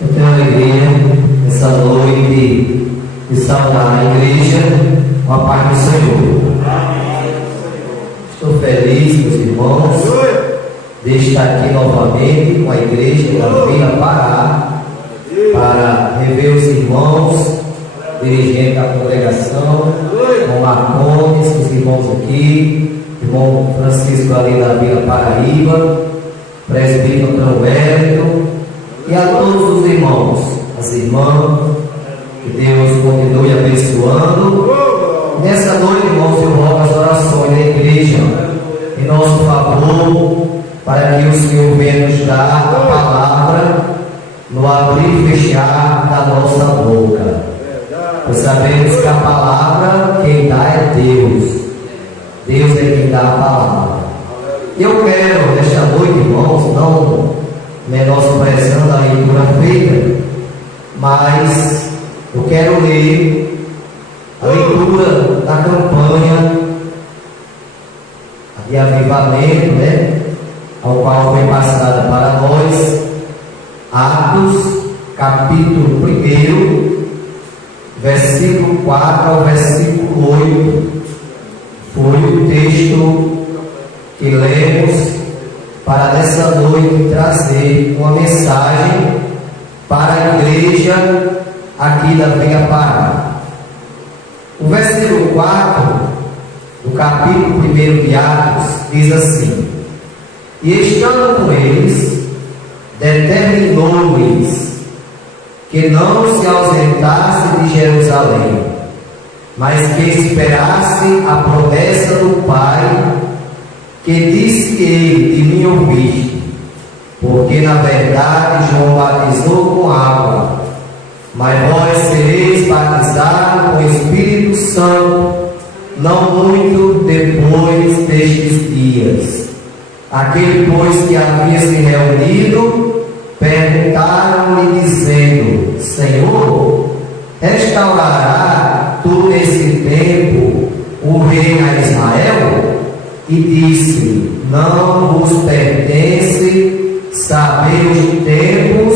Eu tenho a alegria, nessa noite, de saudar a igreja com a paz do Senhor. Estou feliz, meus irmãos, de estar aqui novamente com a igreja da Vila Pará, para rever os irmãos, dirigentes da congregação, com Marcones, os irmãos aqui, irmão Francisco ali da Vila Paraíba, presbítero Antônio Wellington, e a todos os irmãos, as irmãs, que Deus continue abençoando. Nessa noite, irmãos, eu rogo as orações da igreja em nosso favor, para que o Senhor venha nos dar a palavra no abrir e fechar da nossa boca. Pois sabemos que a palavra, quem dá é Deus. Deus é quem dá a palavra. Eu quero, nesta noite, irmãos, não menosprezando a leitura feita, mas eu quero ler a leitura da campanha de avivamento, ao qual foi passada para nós, Atos, capítulo 1, versículo 4 ao versículo 8, foi o texto que lemos para nessa noite trazer uma mensagem para a igreja aqui da Vila Pará. O versículo 4 do capítulo 1 de Atos diz assim: E estando com eles, determinou-lhes que não se ausentasse de Jerusalém, mas que esperasse a promessa do Pai, que disse ele: de mim ouviste, porque na verdade João batizou com água, mas vós sereis batizados com o Espírito Santo, não muito depois destes dias. Aquele, pois, que havia se reunido, perguntaram-lhe, dizendo: Senhor, restaurará tu nesse tempo o reino a Israel? E disse: Não vos pertence saber os tempos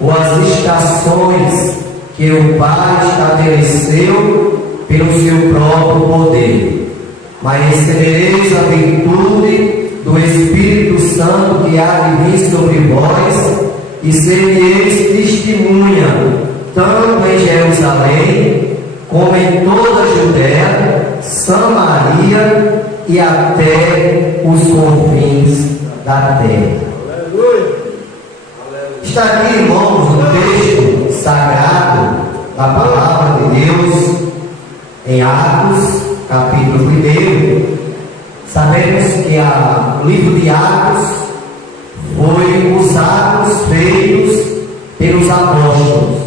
ou as estações que o Pai estabeleceu pelo seu próprio poder, mas recebereis a virtude do Espírito Santo que há de vir sobre vós, e sereis testemunha, tanto em Jerusalém, como em toda a Judéia, Samaria e até os confins da terra. Está aqui, irmãos, um texto sagrado da palavra de Deus, em Atos, capítulo 1. Sabemos que o livro de Atos foi os atos feitos pelos apóstolos.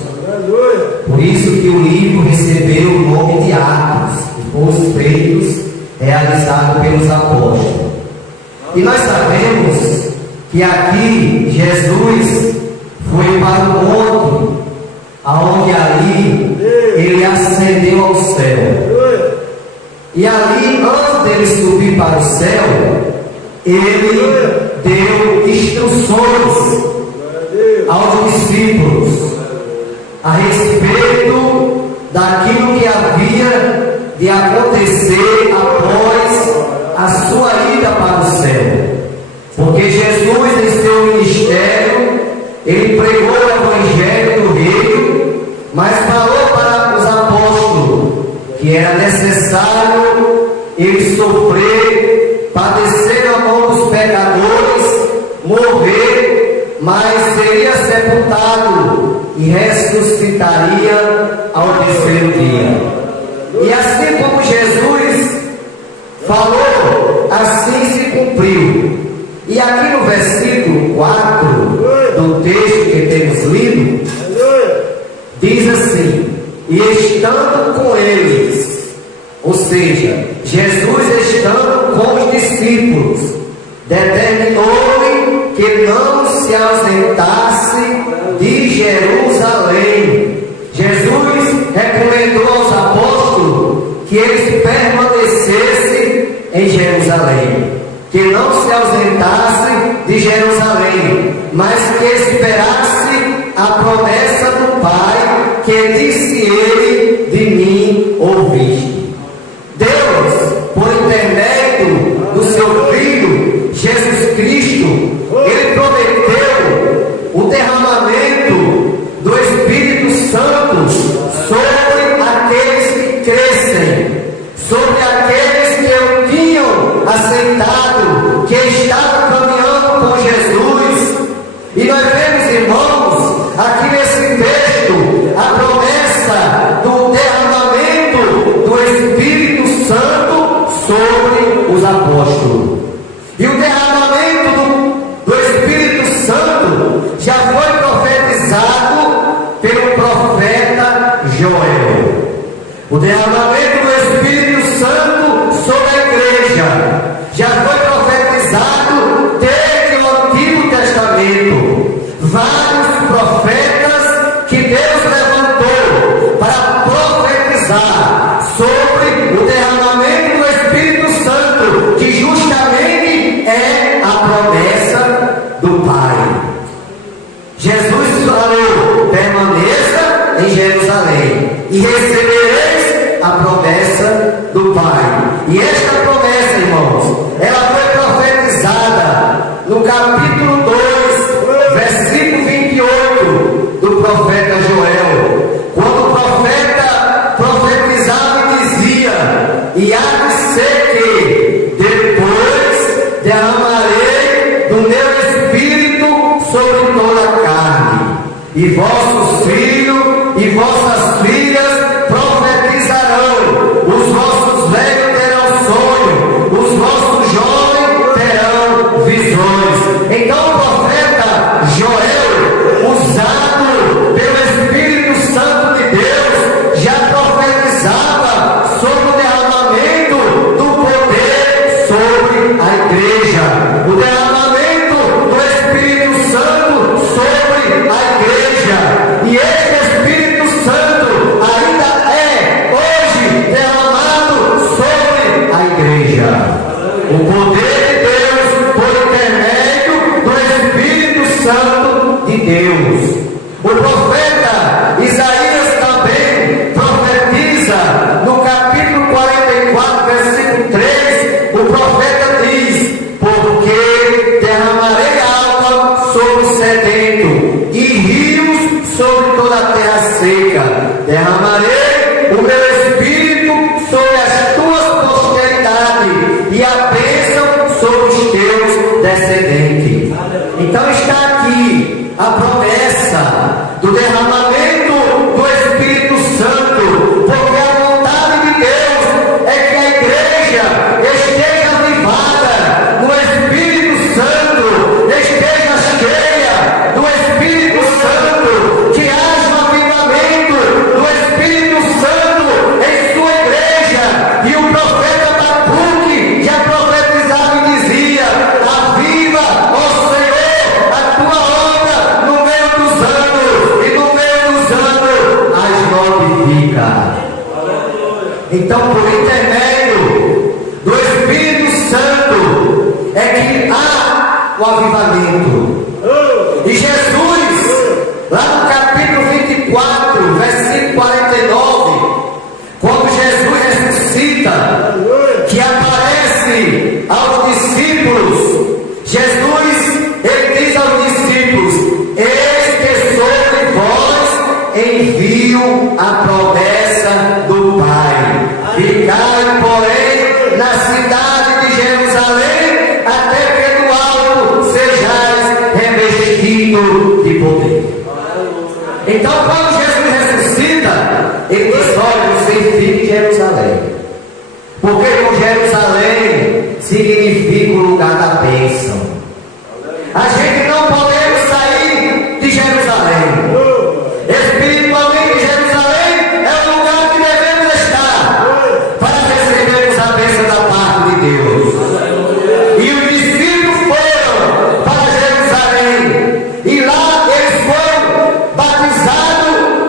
Por isso que o livro recebeu o nome de Atos, os feitos realizados pelos apóstolos. E nós sabemos que aqui Jesus foi para o monte, aonde ali ele ascendeu ao céu. E ali, antes dele subir para o céu, ele deu instruções aos discípulos a respeito daquilo que havia de acontecer após a sua ida para o céu. Porque Jesus, em seu ministério, ele pregou o evangelho do reino, mas falou para os apóstolos que era necessário ele sofrer, padecer a mão dos pecadores, morrer, mas seria sepultado e ressuscitaria ao terceiro dia. E assim como Jesus falou, assim se cumpriu. E aqui no versículo 4 do texto que temos lido, diz assim: E estando com eles, ou seja, Jesus estando com os discípulos, determinou-lhe que não se ausentasse de Jerusalém. Jesus recomendou aos apóstolos que eles permanecessem em Jerusalém, que não se ausentasse de Jerusalém, mas que esperasse a a promessa do Pai, que disse ele, de mim ouviste. Deus, por intermédio do seu Filho, Jesus Cristo, ele prometeu o derramamento do Espírito Santo sobre aqueles que crescem, sobre aqueles que o tinham aceitado, que estavam caminhando com Jesus. E nós vemos, irmãos, aqui nesse texto, a promessa do derramamento do Espírito Santo sobre os apóstolos. E o derramamento do Espírito Santo já foi profetizado pelo profeta Joel. O derramamento do Espírito Santo sobre a igreja já foi profetizado desde o Antigo Testamento. Vários profetas que Deus levantou para profetizar sobre o derramamento do Espírito Santo, que justamente é a promessa do Pai. Jesus falou: permaneça em Jerusalém e recebereis a promessa do Pai. E esta promessa, irmãos, ela foi profetizada no capítulo 2, versículo 28 do profeta Joel, quando o profeta profetizava e dizia: e há de ser que depois derramarei do meu Espírito sobre toda a carne, e vossos filhos e vossas filhas profetizarão, os vossos velhos terão sonho, os vossos jovens terão visões. Então o profeta Joel, usado pelo Espírito Santo de Deus, já profetizava sobre o derramamento do poder sobre a igreja, o derramamento do Espírito Santo sobre a igreja. E este Espírito Santo ainda é hoje derramado sobre a igreja. O poder de Deus por intermédio do Espírito Santo de Deus. O profeta Isaías também profetiza no capítulo 44, versículo 3. O profeta diz: porque derramarei água sobre o sedento e rios sobre toda a terra seca. Derramarei o meu Espírito sobre as tuas posteridades e a bênção sobre os teus descendentes. Então está aqui a promessa do derramamento do Espírito Santo, porque a vontade de Deus é que a igreja esteja avivada no Espírito Santo, esteja cheia do Espírito Santo, que haja um avivamento do Espírito Santo em sua igreja. E o profeta Abacuque já profetizava e dizia: aviva, ó Senhor, a tua obra no meio dos anos, e no meio dos anos as glorifica. Então, por intermédio do Espírito Santo é que há o avivamento. E Jesus, lá no capítulo 24, versículo 49, quando Jesus ressuscita, que aparece aos discípulos, Jesus, ele diz aos discípulos: eis que sobre vós envio a promessa do Pai. Ficai, porém, na cidade de Jerusalém, até que do alto sejais revestidos de poder. Então, quando Jesus ressuscita, ele diz: olha, você fica em Jerusalém, porque com Jerusalém significa o lugar da bênção. A gente não podemos sair de Jerusalém. Espiritualmente, Jerusalém é o lugar que devemos estar para recebermos a bênção da parte de Deus. E os discípulos foram para Jerusalém, e lá eles foram batizados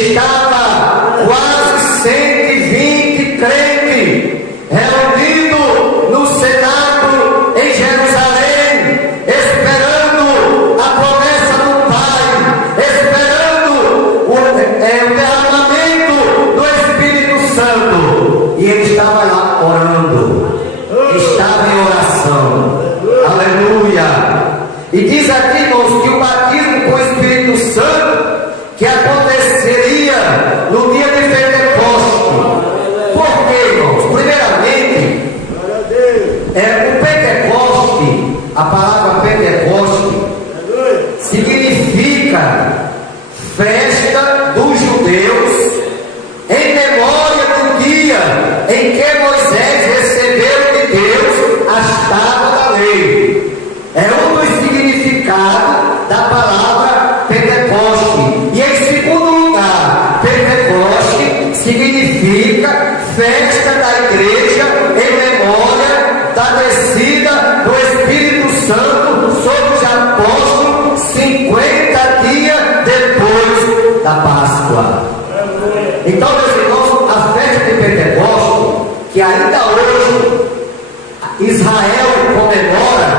estava quase 120 crentes reunidos no Senado em Jerusalém, esperando a promessa do Pai, esperando o derramamento do Espírito Santo. E ele estava lá orando, estava em oração. Aleluia! E diz aqui, irmãos, que o batismo com o Espírito Santo que aconteceria no dia de Pentecoste. Por quê, irmãos? Primeiramente, o Pentecoste, a palavra Pentecoste, significa festa dos judeus em memória do dia em que Moisés recebeu de Deus as tábuas da lei. É um dos significados da palavra Pentecoste. E em segundo lugar, Pentecoste significa festa da igreja em memória da descida do Espírito Santo sobre os apóstolos 50 dias depois da Páscoa. Então, meus irmãos, a festa de Pentecoste, que ainda hoje Israel comemora,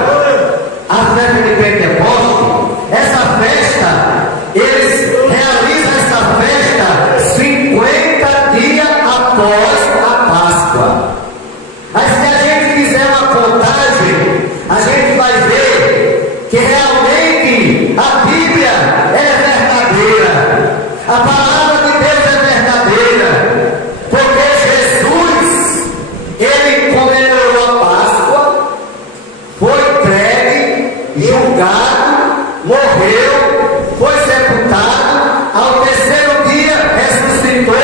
a festa de Pentecoste, essa festa, eles realizam essa festa 50 dias após a Páscoa. Mas se a gente fizer uma contagem, a gente vai ver que realmente a Bíblia é verdadeira, a palavra de Deus é verdadeira, porque Jesus, ele comemorou a Páscoa, foi entregue, julgado, morreu, foi sepultado, ao terceiro dia ressuscitou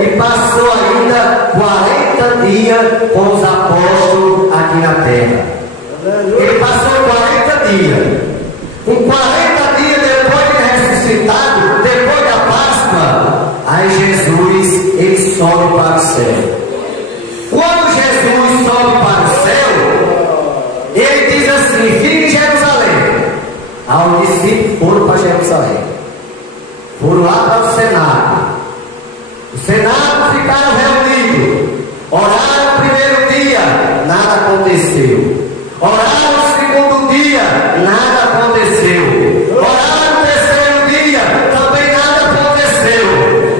e passou ainda 40 dias com os apóstolos aqui na terra. Ele passou 40 dias. Com 40 dias depois de ressuscitado, depois da Páscoa, aí Jesus, ele sobe para o céu. Quando Jesus sobe para o céu, ele diz assim: fique em Jerusalém. Aí os discípulos foram para Jerusalém, foram lá para o Senado. O Senado ficaram reunidos, oraram o primeiro dia, nada aconteceu. Oraram o segundo dia, nada aconteceu. Oraram o terceiro dia, também nada aconteceu.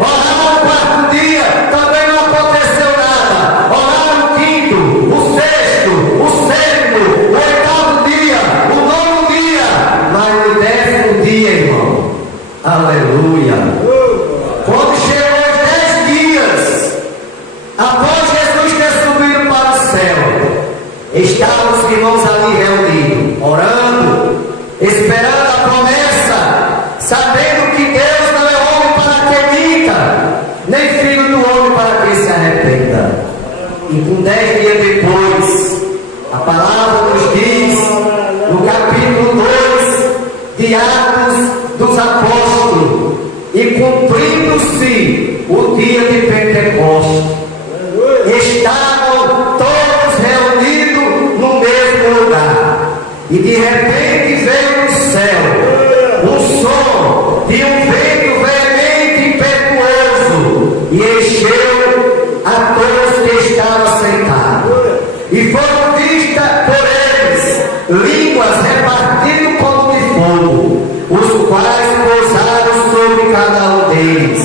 Oraram o quarto dia, também não aconteceu nada. Oraram o quinto, o sexto, o sétimo, o oitavo dia, o nono dia, mas no 10º dia, irmão, aleluia, quando chegou os 10 dias após Jesus ter subido para o céu, estavam os irmãos ali reunidos, orando, esperando a promessa, sabendo que Deus não é homem para que minta, nem filho do homem para que se arrependa. E com 10 dias depois, a palavra nos diz, no capítulo 2 de Atos dos Apóstolos, e cumprindo-se o dia de Pentecoste, estavam todos reunidos no mesmo lugar, e de repente veio do céu o som de um vento veemente e impetuoso, e encheu a todos que estavam sentados, e foram vistas por eles línguas repartidas como de fogo, os quais pousaram sobre cada um deles,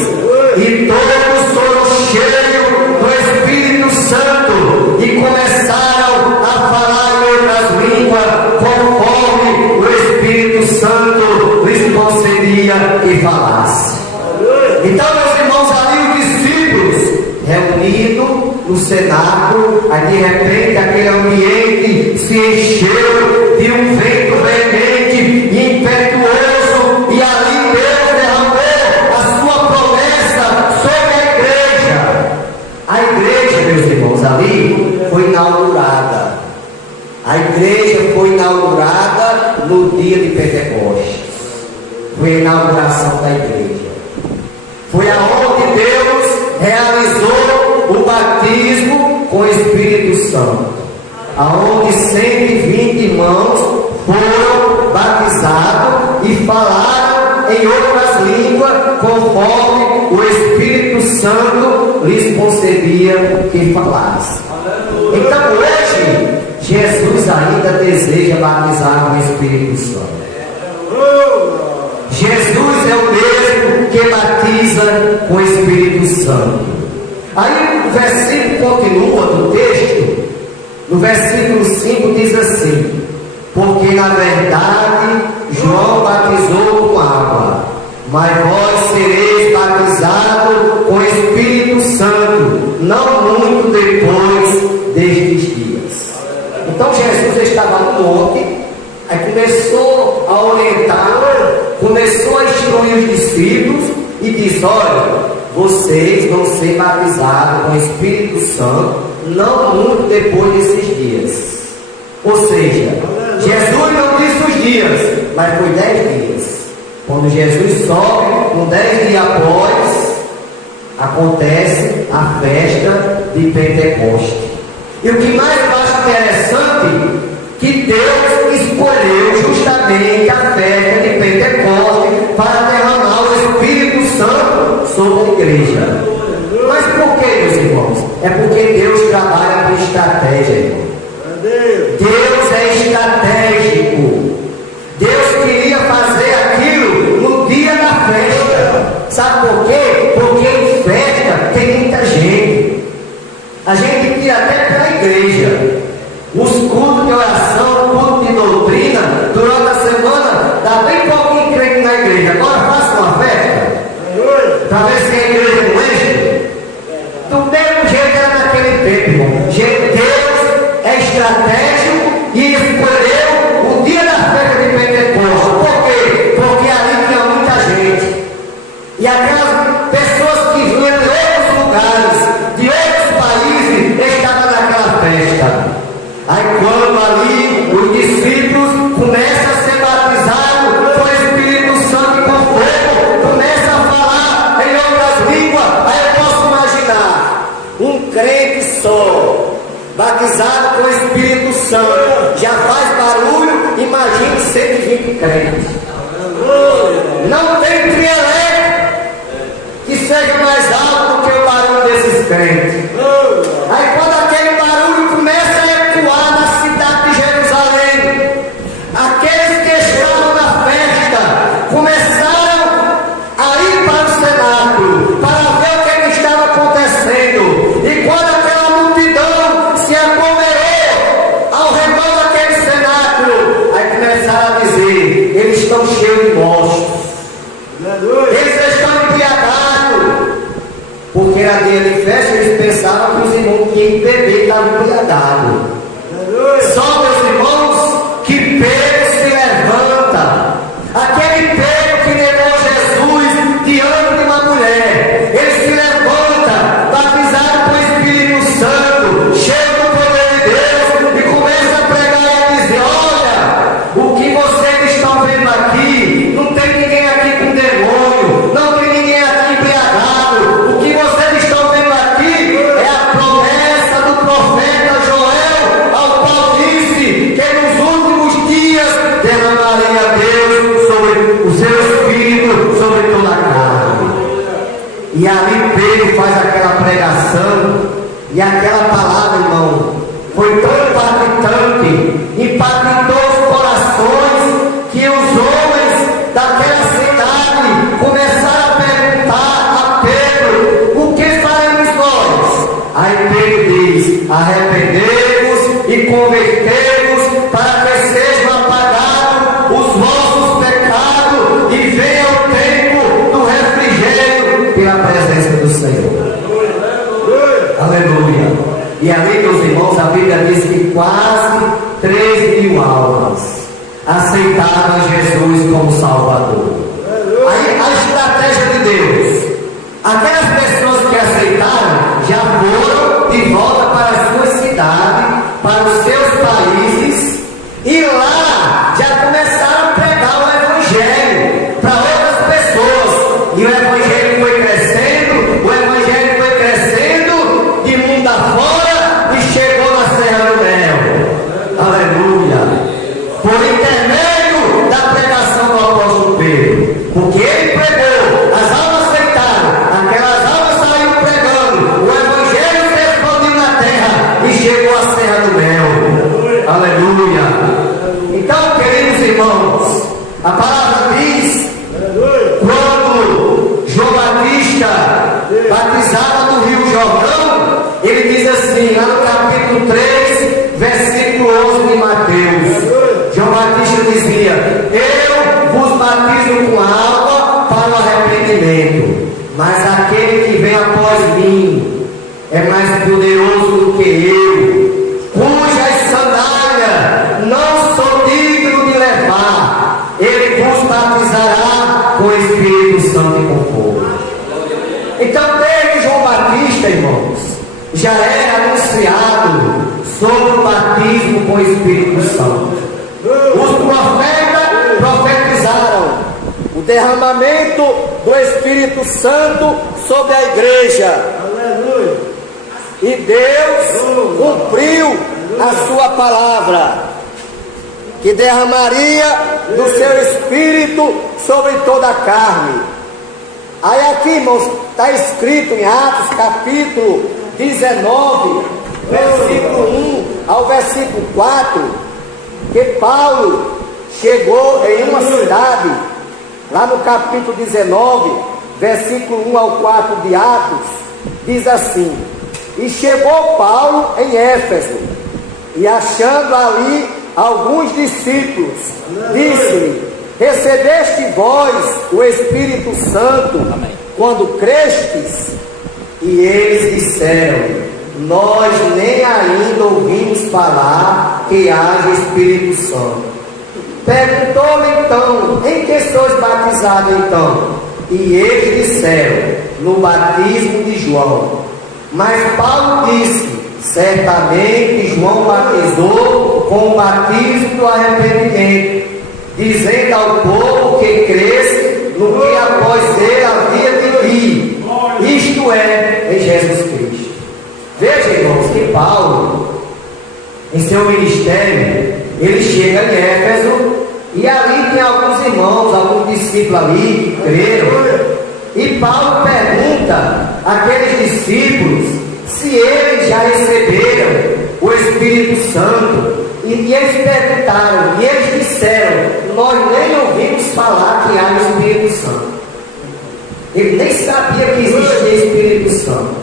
e todos foram cheios do Espírito Santo e começaram a falar em outras línguas conforme o Espírito Santo lhes concedia que falasse. Então, meus irmãos, ali os discípulos reunidos no cenáculo, aí de repente aquele ambiente se encheu de um vento veemente e impetuoso, e ali Deus derramou a sua promessa sobre a igreja. A igreja, meus irmãos, ali foi inaugurada. A igreja foi inaugurada no dia de Pentecostes. Foi a inauguração da igreja. Foi aonde Deus realizou o batismo com o Espírito Santo, aonde 120 irmãos foram batizados e falaram em outras línguas conforme o Espírito Santo lhes concedia que falasse. Então hoje, Jesus ainda deseja batizar com o Espírito Santo. Jesus é o mesmo que batiza com o Espírito Santo. Aí o versículo continua do texto, no versículo 5 diz assim: porque na verdade João batizou com água, mas vós sereis batizados com o Espírito Santo, não muito depois destes dias. Então Jesus estava no monte, aí começou a orientar, começou a instruir os discípulos e diz: olha, vocês vão ser batizados com o Espírito Santo não muito depois desses dias. Ou seja, Jesus não disse os dias, mas foi 10 dias. Quando Jesus sobe, com 10 dias após, acontece a festa de Pentecostes. E o que mais eu acho interessante, que Deus escolheu justamente a festa de Pentecostes para derramar o Espírito Santo sobre a igreja. Mas por que, meus irmãos? É porque Deus trabalha com estratégia, irmão. Deus é estratégico. Deus queria fazer aquilo no dia da festa. Sabe por quê? Porque em festa tem muita gente. A gente tira até pela igreja. Os cultos de oração, culto de doutrina, durante a semana, dá bem pouquinho crente na igreja. Agora faça uma festa, para ver se a igreja não enche. Do mesmo jeito era naquele tempo, irmão. Deus é estratégico e escolheu o dia da festa de Pentecostes. Por quê? Porque ali tinha muita gente. E aquelas pessoas que vinham de outros lugares, de outros países, estavam naquela festa. Aí quando ali os discípulos começam a ser batizados com o Espírito Santo e com fogo, começam a falar em outras línguas, aí eu posso imaginar um crente só, batizado com o Espírito Santo, já faz barulho, imagine 120 crentes. Não tem trielé que seja mais alto do que o barulho desses crentes. Aí quando aquele barulho começa a ecoar na cidade de Jerusalém, aqueles que estavam na festa começaram a ir para o cenáculo para ver o que estava acontecendo. E quando aquela multidão se aglomerou ao redor daquele cenáculo, aí começaram a dizer: eles estão cheios de monstros, eles estão embriagados. Porque era dia de festa, eles pensavam que os irmãos tinham que beber e estavam embriagados. Só, meus irmãos, que Pedro se levanta. Aquele Pedro que negou Jesus diante de uma mulher, ele se levanta, batizado com o Espírito Santo, cheio do poder de Deus, e começa a pregar e a dizer: olha, o que vocês estão vendo aqui, não tem ninguém aqui com demônio, não tem ninguém aqui embriagado. O que vocês estão vendo aqui é a promessa do profeta Joel, ao qual disse que nos últimos dias derramaria Deus sobre o seu Espírito, sobre toda a carne. E ali Pedro faz aquela pregação, e aquela palavra, irmão, foi tão impactou os corações, que os homens daquela cidade começaram a perguntar a Pedro: o que faremos nós? Aí Pedro diz: arrependemos e convertemos, para que sejam apagados os vossos pecados e venha o tempo do refrigério pela presença do Senhor. Aleluia. E ali, meus irmãos, a Bíblia diz que quase 3.000 almas aceitaram Jesus como Salvador. Aí a estratégia de Deus: aquelas pessoas que aceitaram já foram de volta para as suas cidades, para os seus países, e lá já começaram a pregar o Evangelho para outras pessoas. E o Evangelho foi crescendo, de mundo afora, e chegou na Serra do Mel. Aleluia. Por intermédio da pregação do apóstolo Pedro, porque ele pregou, as almas aceitaram, Batista dizia: eu vos batizo com água para o arrependimento, mas aquele que vem após mim é mais poderoso do que eu, cujas sandálias não sou digno de levar. Ele vos batizará com o Espírito Santo e com fogo. Então, desde João Batista, irmãos, já era anunciado sobre o batismo com o Espírito Santo. Os profetas profetizaram o derramamento do Espírito Santo sobre a igreja. E Deus cumpriu a sua palavra, que derramaria do seu Espírito sobre toda a carne. Aí aqui, irmãos, está escrito em Atos capítulo 19, versículo 1 ao versículo 4, que Paulo chegou em uma cidade, lá no capítulo 19, versículo 1 ao 4 de Atos, diz assim: e chegou Paulo em Éfeso, e achando ali alguns discípulos, disse-lhe: recebeste vós o Espírito Santo quando crestes? E eles disseram: nós nem ainda ouvimos falar que haja Espírito Santo. Perguntou-lhe então: em que sois batizados então? E eles disseram: no batismo de João. Mas Paulo disse: certamente João batizou com o batismo do arrependimento, dizendo ao povo que cresce no que após ele havia de vir, isto é, em Jesus Cristo. Veja, irmãos, que Paulo, em seu ministério, ele chega em Éfeso, e ali tem alguns irmãos, alguns discípulos ali que creram, e Paulo pergunta àqueles discípulos se eles já receberam o Espírito Santo. E eles perguntaram, e eles disseram: nós nem ouvimos falar que há o Espírito Santo. Ele nem sabia que existia Espírito Santo.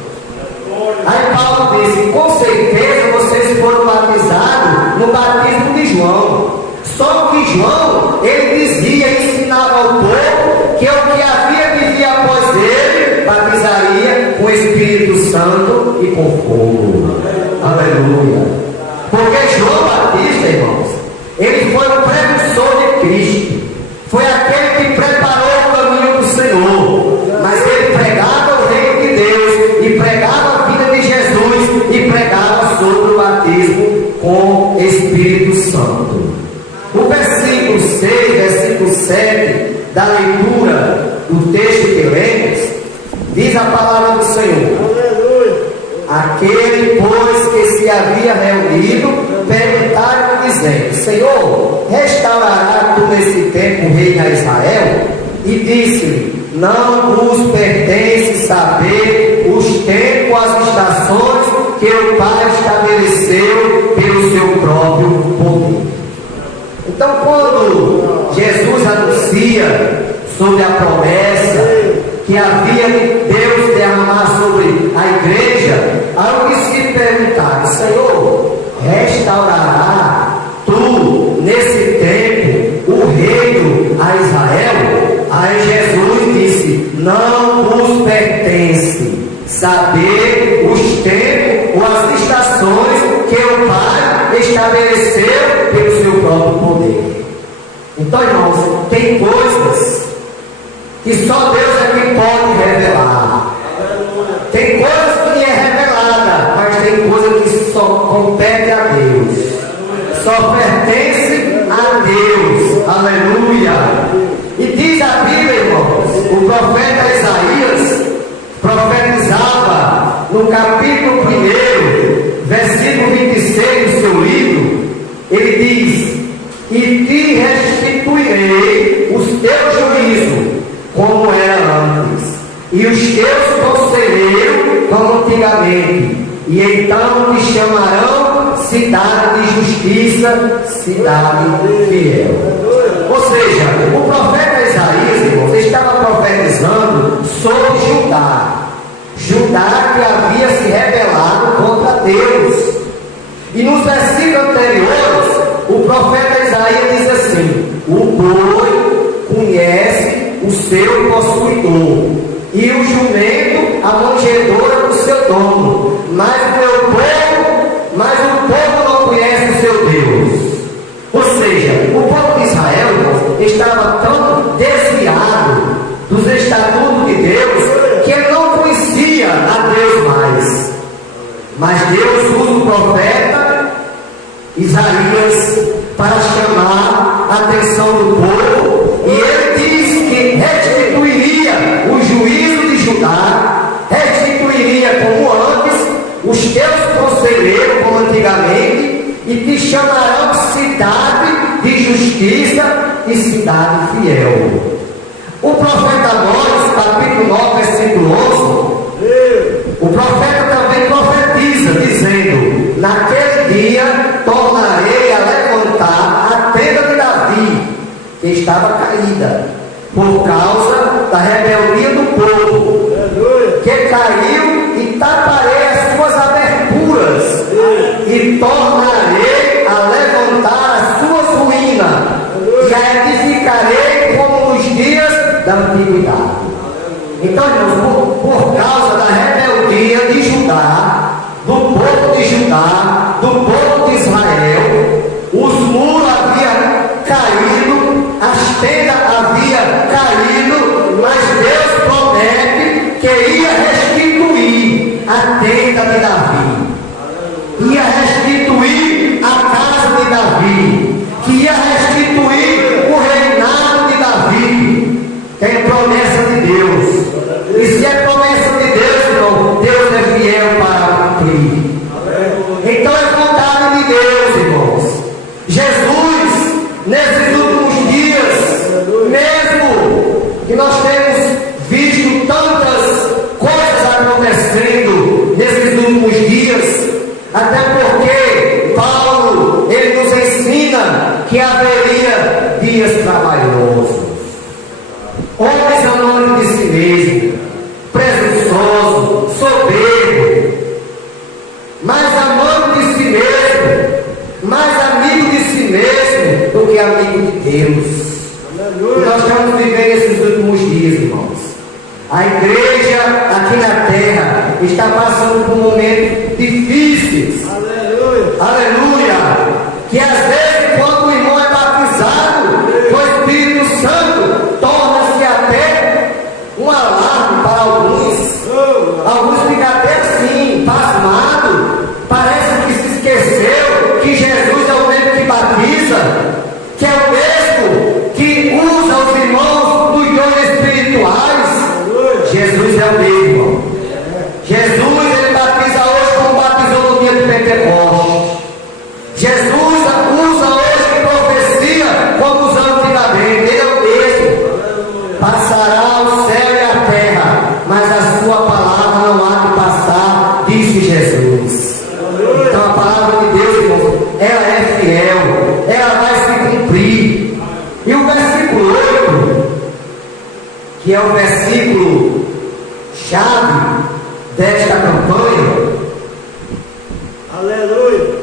Aí Paulo disse: com certeza vocês foram batizados no batismo de João. Só que João, ele dizia, ensinava ao povo que o que havia de vir após ele batizaria com o Espírito Santo e com fogo. Aleluia. Porque João Batista, irmãos, ele foi o precursor de Cristo, foi aquele que preparou o caminho do Senhor, mas ele pregava o reino de Deus, e pregava a vida de Jesus, e pregava sobre o batismo com Espírito Santo. O versículo 6, versículo 7 da leitura do texto que lemos, diz a palavra do Senhor: aquele, pois, que se havia reunido, perguntaram, dizendo: Senhor, restaurará tu nesse tempo o reino a Israel? E disse-lhe: não vos pertence saber os tempos, as estações que o Pai estabeleceu pelo seu próprio poder. Então, quando Jesus anuncia sobre a promessa que havia de Deus derramar sobre a igreja, aí os que perguntaram: Senhor, restaurará tu nesse tempo o reino a Israel? Aí Jesus disse: não vos pertence saber os tempos ou as estações que o Pai estabeleceu pelo seu próprio poder. Então, irmãos, tem coisas que só Deus é quem pode revelar. Tem coisas que é revelada, mas tem coisas que só compete a Deus, só pertence a Deus. Aleluia. E diz a Bíblia, irmãos, o profeta Isaías profetizava no capítulo 1, versículo 26 do seu livro. Ele diz: e te restituirei os teus juízos como era antes, e os teus conselheiros como antigamente, e então te chamarão cidade de justiça, cidade fiel. Ou seja, o profeta Isaías, irmãos, estava profetizando sobre Judá que havia se rebelado contra Deus. E nos versículos anteriores, o profeta Isaías diz assim: assim: o boi conhece o seu possuidor, e o jumento a manjedoura do seu dono, mas o povo não conhece o seu Deus. Ou seja, o povo de Israel estava tão desviado dos estatutos de Deus que ele não conhecia a Deus mais. Mas Deus usa o profeta Isaías para chamar a atenção do povo, e ele diz que restituiria o juízo de Judá, restituiria como antes os teus conselheiros, como antigamente, e te chamarão cidade de justiça e cidade fiel. O profeta Amós, capítulo 9, versículo 11, o profeta também profetiza, dizendo: naquele dia tornarei a levantar a tenda de Davi, que estava caída, por causa da rebeldia do povo, que caiu, e taparei as suas aberturas, e tornarei a levantar as suas ruínas, e a edificarei como nos dias da antiguidade. Então, irmãos, por causa da rebeldia de Judá, do povo de Judá, do povo de Israel, os muros haviam caído, as tendas haviam caído, mas Deus promete que ia restituir a tenda de Davi, ia restituir a casa de Davi, que ia restituir o reinado de Davi. Que é promessa de Deus. E se é promessa de Deus, irmão, Deus é fiel para cumprir. Então é vontade de Deus, irmãos. Jesus, nesses últimos dias, mesmo que nós temos visto tantas coisas acontecendo nesses últimos dias, até porque Paulo, ele nos ensina que haveria dias trabalhosos. Homens amando de si mesmo, presunçoso, soberbo, mais amando de si mesmo, mais amigo de si mesmo do que amigo de Deus. E nós estamos vivendo esses últimos dias, irmãos. A igreja aqui na terra está passando por momentos difíceis. Aleluia! Que às vezes, quando o irmão é batizado com o Espírito Santo, torna-se até um alarme para alguns. Alguns ficam até assim, pasmados. Parece que se esqueceu que Jesus é o mesmo que batiza, que é o mesmo que usa os irmãos dos dons espirituais. Jesus é o mesmo. Jesus, ele batiza hoje como batizou no dia de Pentecostes. Jesus usa hoje profecia como usou antigamente. Ele é o mesmo. Passará o céu e a terra, mas a sua palavra não há de passar, disse Jesus. Então a palavra de Deus, irmãos, ela é fiel, ela vai se cumprir. E o versículo 8, que é o versículo chave desta campanha, aleluia.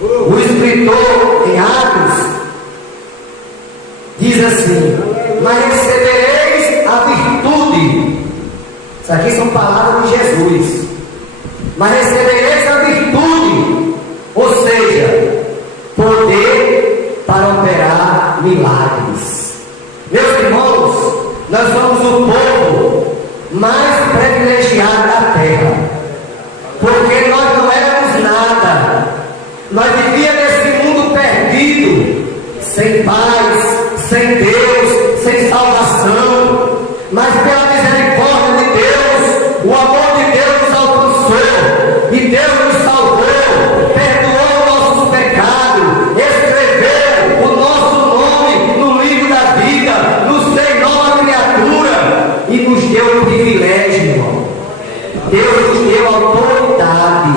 O escritor em Atos diz assim: mas recebereis a virtude. Isso aqui são palavras de Jesus. Mas recebereis a virtude, ou seja, poder para operar milagres. Meus irmãos, nós somos o povo mais privilegiado da terra, porque nós não éramos nada. Nós vivíamos nesse mundo perdido, sem paz, sem Deus, sem salvação. Mas pela misericórdia de Deus, o amor de Deus nos alcançou, e Deus nos salvou, perdoou nossos pecados, escreveu o nosso nome no livro da vida, nos fez nova criatura e nos deu o privilégio, irmão. Deus nos deu autoridade.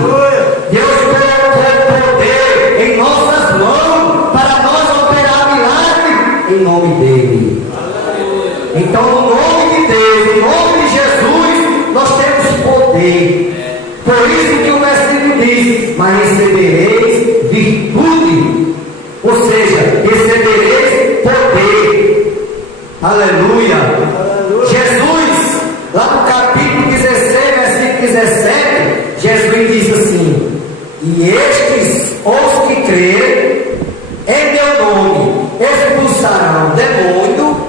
Deus colocou poder em nossas mãos para nós operar milagre em nome dele. Então, no nome de Deus, no nome de Jesus, nós temos poder. Por isso que o versículo diz: mas recebereis virtude, ou seja, recebereis poder. Aleluia. Jesus, lá no capítulo 16, versículo 17, Jesus diz assim: e estes, os que crerem em meu nome, expulsarão demônio,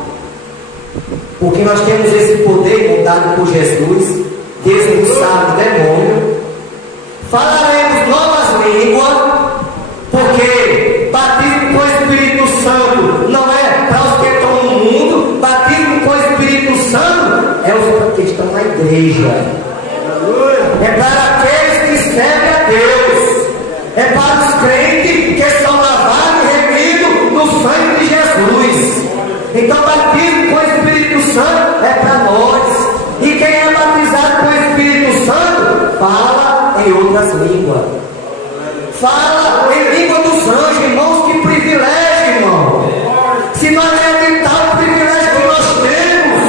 porque nós temos esse poder dado por Jesus, de expulsar o demônio. Falaremos novas línguas, porque batismo com o Espírito Santo não é para os que estão no mundo, batismo com o Espírito Santo é os que estão na igreja, é para aqueles que servem a Deus, é para os crentes que são lavados e remidos no sangue de Jesus. Então, batismo com o Espírito Santo é para nós, e quem é batizado com o Espírito Santo fala em outras línguas, fala em língua dos anjos. Irmãos, que privilégio, irmão! Se nós acreditarmos o privilégio que nós temos,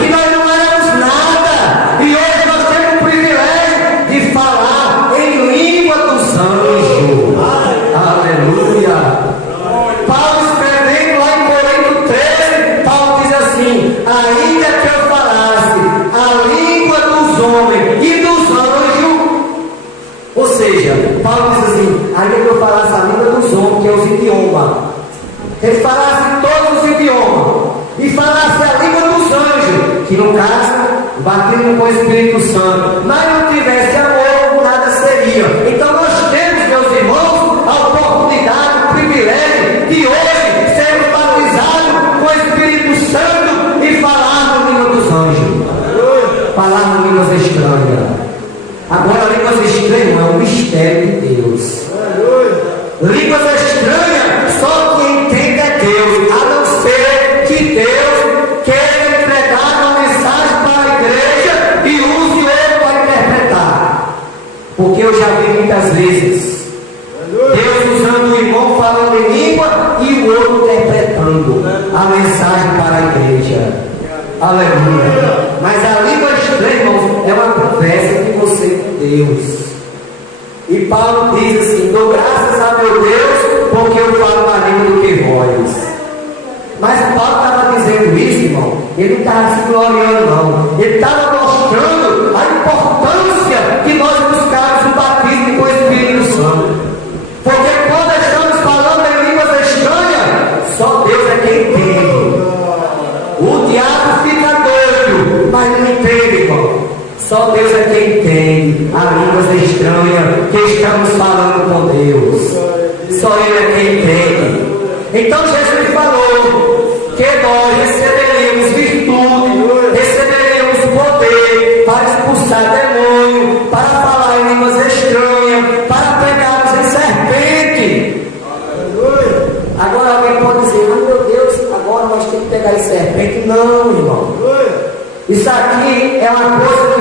que nós não éramos nada, e hoje nós temos o privilégio de falar em língua dos anjos. Aleluia! Paulo escrevendo lá em Coríntios 13, Paulo diz assim: ainda que eu falasse a língua dos homens e dos anjos, ou seja, Paulo diz assim: ainda que eu falasse a língua dos homens, que é os idiomas, ele falasse todos os idiomas, e falasse a língua dos anjos, que no caso, batismo com o Espírito Santo, mas não tivesse amor, nada seria. Então nós temos, meus irmãos, a oportunidade, o privilégio de hoje sermos batizados com o Espírito Santo e falar na língua dos anjos, falar em línguas estranhas. Agora, línguas estranhas é um mistério de Deus. Línguas estranhas, só quem entende é Deus, a não ser que Deus queira entregar uma mensagem para a igreja e use ele para interpretar. Porque eu já vi muitas vezes Deus usando o irmão falando em língua e o outro interpretando a mensagem para a igreja. Aleluia. Mas a língua estranha, irmãos, é uma conversa de você com Deus. E Paulo diz assim: dou graças a meu Deus, porque eu falo mais língua do que vós. Mas Paulo estava dizendo isso, irmão, ele não estava se gloriando, não. Ele estava mostrando a importância de nós buscarmos o batismo com o Espírito Santo. Porque quando estamos falando em línguas estranhas, só Deus é quem entende. O diabo fica doido, mas não entende, irmão. Só Deus é quem entende as línguas estranhas que estamos falando com Deus. Só Ele é quem entende. Então Jesus falou que nós receberemos virtude, receberemos poder para expulsar demônio, para falar em línguas estranhas, para pegarmos em serpente. Agora alguém pode dizer: mas meu Deus, agora nós temos que pegar em serpente. Não, irmão. Isso aqui é uma coisa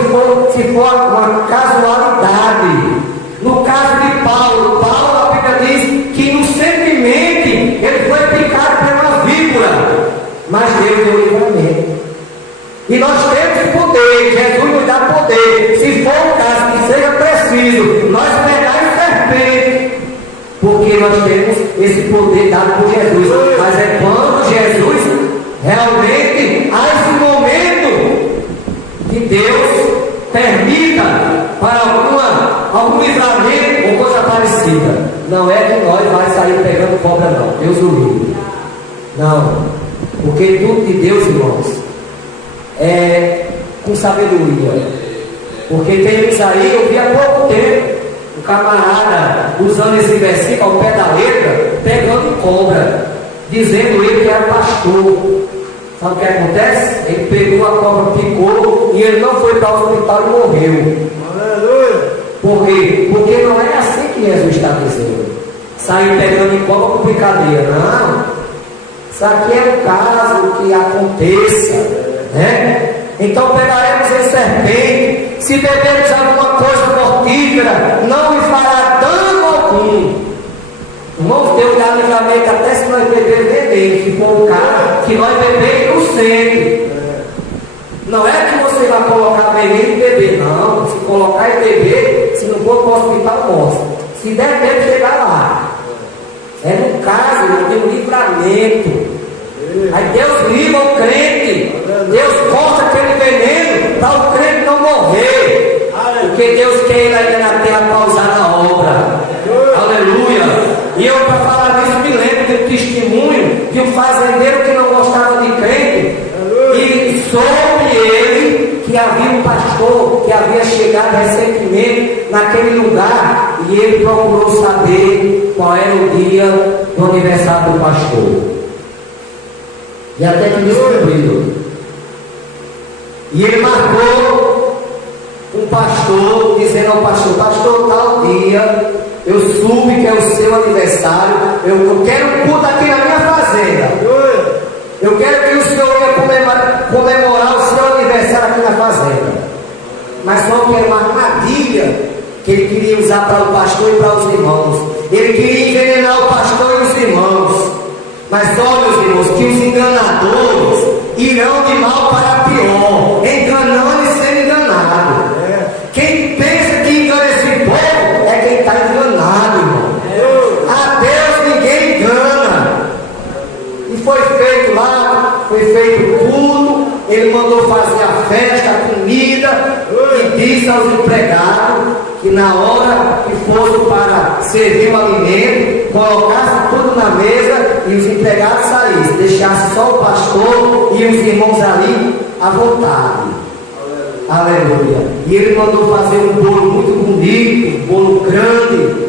que for uma casualidade. No caso de Paulo, a Bíblia diz que inocentemente ele foi picado por uma víbora, mas Deus deu livramento. E nós temos poder, Jesus nos dá poder, se for o caso que seja preciso, nós pegarmos serpente, porque nós temos esse poder dado por Jesus. Mas é quando Jesus realmente há esse momento que Deus permita para algum livramento ou coisa parecida. Não é que nós vai sair pegando cobra, não. Deus o livre. Não. Porque tudo de Deus, irmãos, é com sabedoria. Porque temos aí, eu vi há pouco tempo, um camarada usando esse versículo ao pé da letra, pegando cobra, dizendo ele que era pastor. Sabe o que acontece? Ele pegou a cobra, picou, e ele não foi para o hospital e morreu. Aleluia! Por quê? Porque não é assim que Jesus está dizendo. Sair pegando em cobra com brincadeira. Não. Isso aqui é um caso que aconteça, né? Então pegaremos em serpente. Se bebermos alguma coisa mortífera, não lhe fará dano algum. Irmãos, Deus dá livramento até se nós bebermos. Se for o cara que nós bebemos no centro. Não é que você vai colocar veneno e beber, não. Se colocar e beber, se não for para o hospital, mostra. Se der tempo, chegar lá. É no caso de um livramento. Aí Deus livra o crente, Deus corta aquele veneno para o crente não morrer, porque Deus quer ele ali na terra para usar na obra. Aleluia. E eu, para falar disso, me lembro do testemunho de um fazendeiro que não gostava de crente, e soube ele que havia um pastor que havia chegado recentemente naquele lugar, e ele procurou saber qual era o dia do aniversário do pastor. E até que descobriu. E ele marcou um pastor, dizendo ao pastor: pastor, tal dia, eu soube que é o seu aniversário, eu quero um culto aqui na minha fazenda. Eu quero que o senhor venha comemorar o seu aniversário aqui na fazenda. Mas só que era uma armadilha que ele queria usar para o pastor e para os irmãos. Ele queria envenenar o pastor e os irmãos. Mas olha, meus irmãos, que os enganadores irão de mal para pior, enganando e sendo enganado. Quem pensa que engana esse povo é quem está enganado, irmão. A Deus ninguém engana. E foi feito lá, foi feito tudo. Ele mandou fazer a festa, a comida, e disse aos empregados que na hora que fosse para servir o alimento, colocasse tudo na mesa e os empregados saíssem, deixasse só o pastor e os irmãos ali à vontade. Aleluia. E ele mandou fazer um bolo muito bonito, um bolo grande.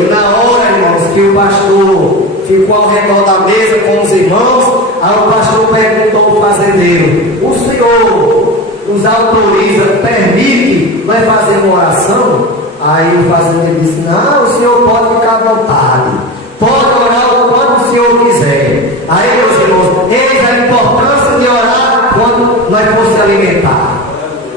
E na hora, irmãos, que o pastor ficou ao redor da mesa com os irmãos, aí o pastor perguntou ao fazendeiro: o senhor nos autoriza, permite nós fazer uma oração? Aí o fazendeiro disse: não, o senhor pode ficar à vontade, pode orar quando o senhor quiser. Aí, meus irmãos, eis a importância de orar quando nós vamos se alimentar.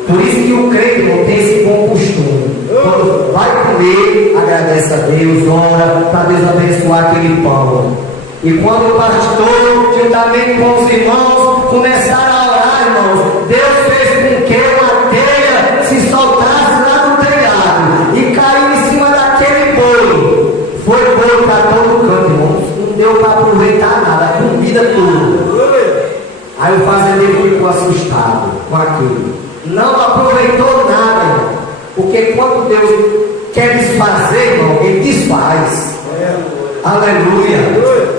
Por isso que o crente não tem esse bom costume. Quando vai comer, agradece a Deus, ora para Deus abençoar aquele pão. E quando o pastor, juntamente com os irmãos, começaram a orar, irmãos, Deus fez com que uma telha se soltasse lá no telhado e caiu em cima daquele bolo. Foi bolo para todo canto, irmãos. Não deu para aproveitar nada, a comida toda. Aí o fazendeiro ficou assustado com aquilo. Não aproveitou nada, irmão. Porque quando Deus quer desfazer, irmão, Ele desfaz. Aleluia.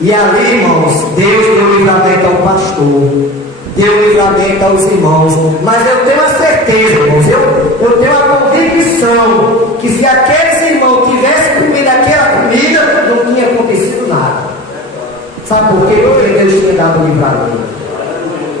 E ali, irmãos, Deus deu livramento ao pastor, deu livramento aos irmãos. Mas eu tenho a certeza, irmãos, eu tenho a convicção que se aqueles irmãos tivessem comido aquela comida, não tinha acontecido nada. Sabe por quê? Porque Deus tinha dado o livramento.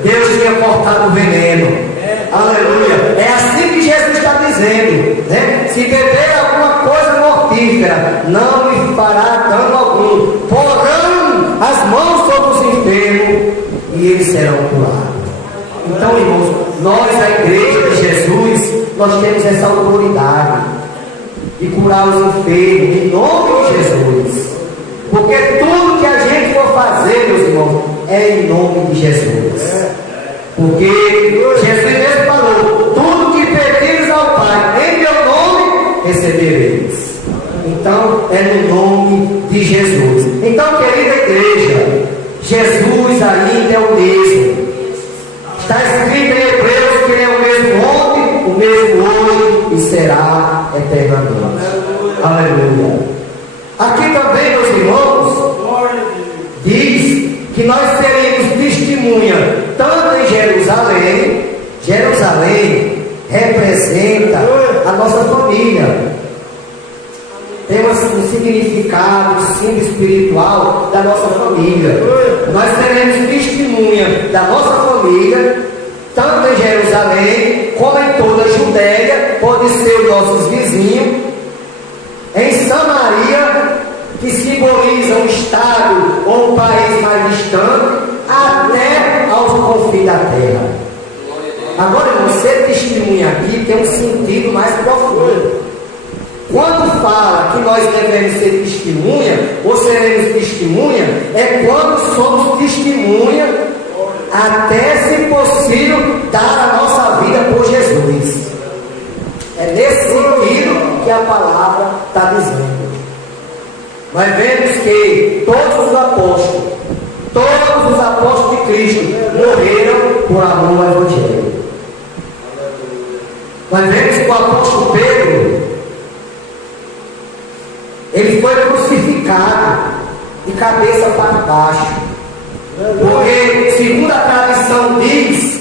Deus tinha cortado o veneno. Aleluia. É assim que Jesus está dizendo, né? Se beber alguma coisa mortífera, não lhe fará dano algum. Porão as mãos sobre os enfermos e eles serão curados. Então, irmãos, nós, a igreja de Jesus, nós temos essa autoridade de curar os enfermos em nome de Jesus. Porque tudo que a gente for fazer, meus irmãos, é em nome de Jesus. Porque Jesus mesmo falou: tudo que pedires ao Pai em meu nome, recebereis. Então, é no nome de Jesus. Então, querida igreja, Jesus ainda é o mesmo. Está escrito em Hebreus que Ele é o mesmo ontem, o mesmo hoje e será eternamente. Aleluia. Aqui também, meus irmãos, diz que nós seremos testemunha tanto em Jerusalém. Jerusalém representa a nossa família. Tem um significado, um símbolo espiritual da nossa família. Nós seremos testemunha da nossa família, tanto em Jerusalém como em toda a Judéia, pode ser os nossos vizinhos, em Samaria, que simboliza um estado ou um país mais distante, até aos confins da terra. Agora, ser testemunha aqui tem um sentido mais profundo. Quando fala que nós devemos ser testemunha, ou seremos testemunha, é quando somos testemunha, até, se possível, dar a nossa vida por Jesus. É nesse sentido que a palavra está dizendo. Nós vemos que todos os apóstolos, todos todos os apóstolos de Cristo morreram por amor ao Evangelho. Nós vemos que o apóstolo Pedro, ele foi crucificado de cabeça para baixo, porque, segundo a tradição diz,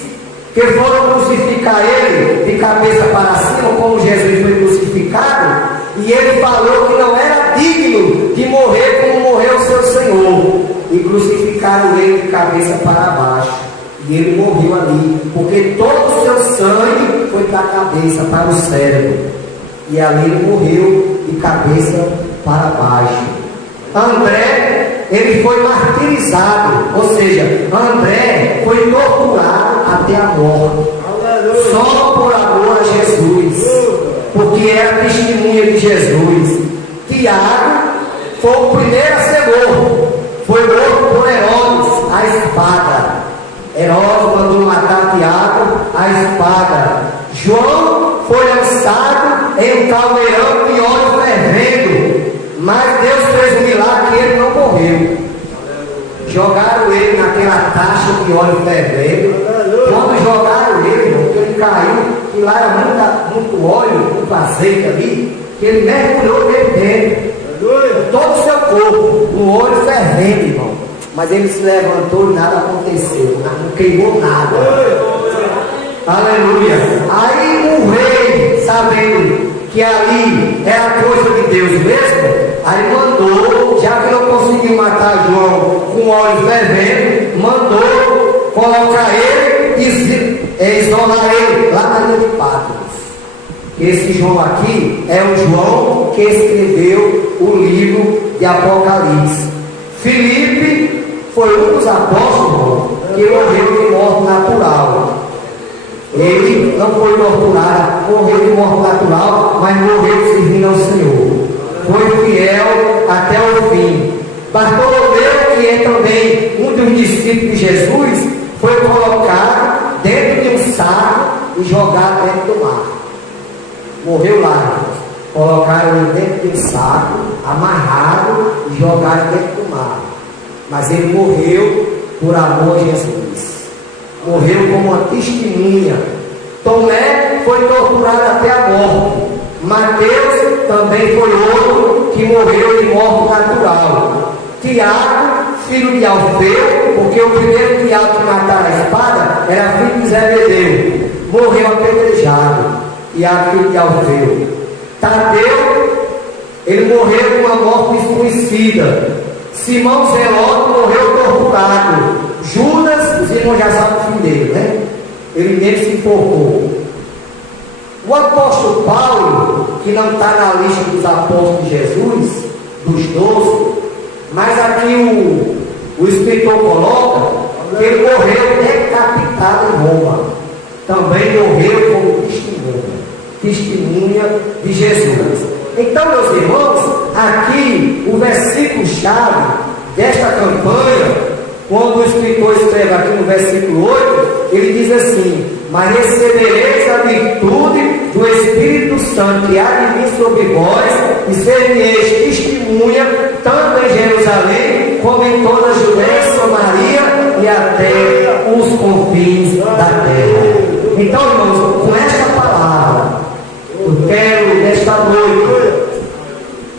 que foram crucificar ele de cabeça para cima, como Jesus foi crucificado, e ele falou que não era digno de morrer como morreu o seu Senhor, e crucificaram ele de cabeça para baixo, e ele morreu ali, porque todo o seu sangue foi para a cabeça, para o cérebro, e ali ele morreu de cabeça para baixo. André, ele foi martirizado, ou seja, André foi torturado até a morte, só por amor a Jesus, porque era testemunha de Jesus. Tiago foi o primeiro a ser morto, foi morto por Herodes, a espada. Herodes mandou matar Tiago, a espada. João foi lançado em um caldeirão de óleo fervendo, mas Deus fez um milagre e ele não morreu. Jogaram ele naquela taxa de óleo fervendo. Quando jogaram ele, porque ele caiu, que lá era muito óleo, muito azeite ali, que ele mergulhou dentro dele, todo o seu corpo, no óleo fervendo, irmão. Mas ele se levantou e nada aconteceu, não queimou nada. Aleluia. Aí o rei, sabendo que ali era coisa de Deus mesmo, aí mandou, já que não conseguiu matar João com óleo fervendo, mandou colocar ele e isolar ele lá na ilha de Patmos. Esse João aqui é o João que escreveu o livro de Apocalipse. Filipe foi um dos apóstolos que morreu de morte natural. Ele não foi torturado, morreu de morte natural, mas morreu servindo ao Senhor. Foi fiel até o fim. Bartolomeu, que é também um dos discípulos de Jesus, foi colocado dentro de um saco e jogado dentro do mar. Morreu lá. Colocaram ele dentro de um saco, amarrado e jogaram dentro do mar. Mas ele morreu por amor a Jesus. Morreu como uma testemunha. Tomé foi torturado até a morte. Mateus também foi outro que morreu de morte natural. Tiago, filho de Alfeu, porque o primeiro Tiago que mataram a espada era filho de Zebedeu, morreu apedrejado. Tiago, filho de Alfeu. Tadeu, ele morreu de uma morte desconhecida. Simão Zelote morreu torturado. Judas, os irmãos já sabem o fim dele, né? Ele mesmo se enforcou. O apóstolo Paulo, que não está na lista dos apóstolos de Jesus, dos 12, mas aqui o escritor coloca que ele morreu decapitado em Roma. Também morreu como testemunha de Jesus. Então, meus irmãos, aqui o versículo-chave desta campanha, quando o escritor escreve aqui no versículo 8, ele diz assim: mas recebereis a virtude do Espírito Santo que há de vir sobre vós, e sereis testemunha, tanto em Jerusalém, como em toda a Judéia, Samaria e até os confins da terra. Então, irmãos, com esta palavra, eu quero, nesta noite,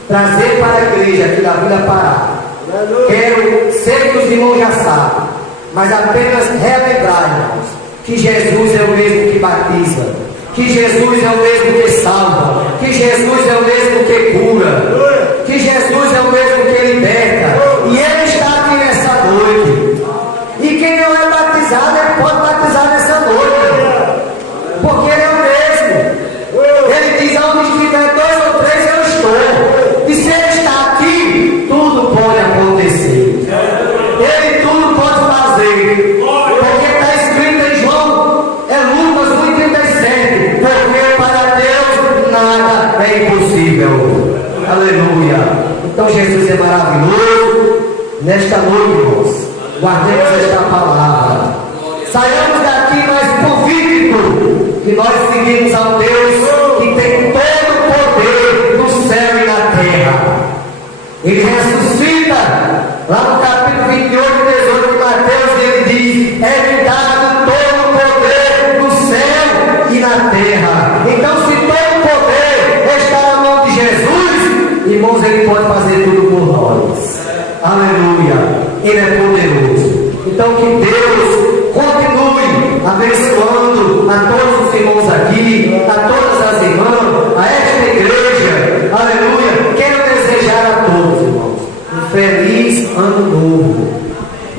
trazer para a igreja aqui da Vila Pará. Quero, sei que os irmãos já sabem, mas apenas relembrar, irmãos, que Jesus é o mesmo que batiza, que Jesus é o mesmo que salva, que Jesus é o mesmo que cura, que Jesus é o mesmo que liberta, e Ele está aqui nessa noite. E quem não é batizado, ele pode batizar nessa noite, porque Ele é o mesmo. Ele diz: aonde estiver 2 ou 3, eu estou. E se Ele está aqui, tudo pode acontecer. Ele tudo pode fazer. Porque está escrito em João, Lucas 1,37. Porque para Deus nada é impossível. Aleluia. Então Jesus é maravilhoso. Nesta noite, irmãos, guardemos esta palavra. Saiamos daqui mais convictos que nós seguimos ao Deus que tem todo o poder no céu e na terra. Ele ressuscita, lá no capítulo 28 e 18 de Mateus, Então que Deus continue abençoando a todos os irmãos aqui, a todas as irmãs, a esta igreja, aleluia. Quero desejar a todos, irmãos, um feliz ano novo.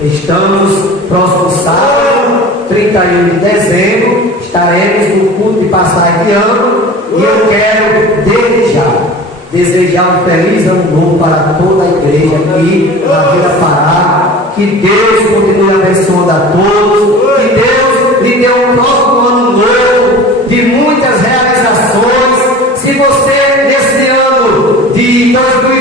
Estamos próximo sábado, 31 de dezembro, estaremos no culto de passagem de ano, e eu quero desde já desejar um feliz ano novo para toda a igreja aqui na Vila Pará. Que Deus continue abençoando a todos, que Deus lhe dê um próximo ano novo de muitas realizações. Se você nesse ano de 2020